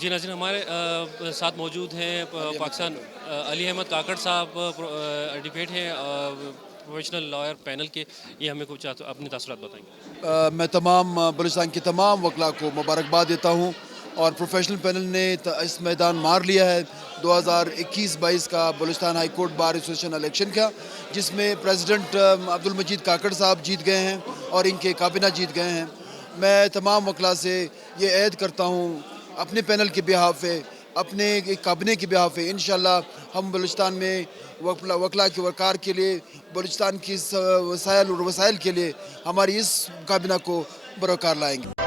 जी नाज़रीन, हमारे साथ मौजूद हैं पाकिस्तान अली अहमद काकड़ साहब, एडवोकेट हैं, प्रोफेशनल लॉयर पैनल के। ये हमें कुछ अपने तासुरात बताएंगे। मैं तमाम बलूचिस्तान के तमाम वकला को मुबारकबाद देता हूँ और प्रोफेशनल पैनल ने इस मैदान मार लिया है 2021-22 का Balochistan high court bar association election का, जिसमें प्रेसिडेंट अब्दुल मजीद काकड़ साहब जीत गए हैं और इनके काबिना जीत गए हैं। मैं तमाम वकला से ये ऐद करता हूँ अपने पैनल के बिहाफ पे, अपने काबिने के बिहाफ पे, इंशाल्लाह हम बलूचिस्तान में वकला के वकार के लिए, बलूचिस्तान की वसाइल और वसाइल के लिए हमारी इस काबिना को बरकरार लाएंगे।